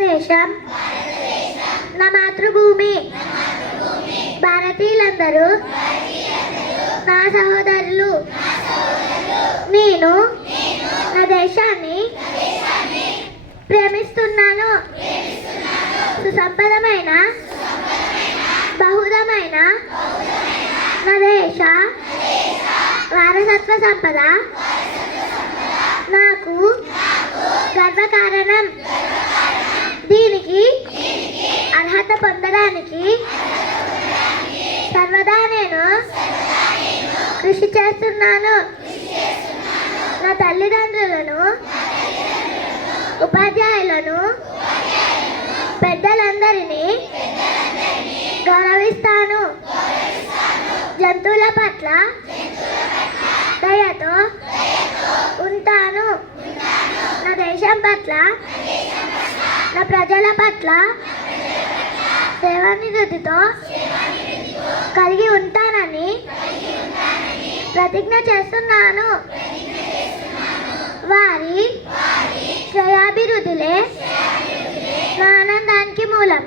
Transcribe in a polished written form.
భారతదేశం నా మాతృభూమి. భారతీయులందరూ నా సహోదరులు. నేను నా దేశాన్ని ప్రేమిస్తున్నాను. సుసంపదమైన బహుదమైన నా దేశ వారసత్వ సంపద నాకు గర్వకారణం. దీనికి అర్హత పొందడానికి సర్వదా నేను కృషి చేస్తున్నాను. నా తల్లిదండ్రులను, ఉపాధ్యాయులను, పెద్దలందరినీ గౌరవిస్తాను. జంతువుల పట్ల దయతో ఉంటాను. నా దేశం పట్ల, నా ప్రజల పట్ల సేవానిరతితో కలిగి ఉంటానని ప్రతిజ్ఞ చేస్తున్నాను. వారి శ్రేయాభివృద్ధులే నా ఆనందానికి మూలం.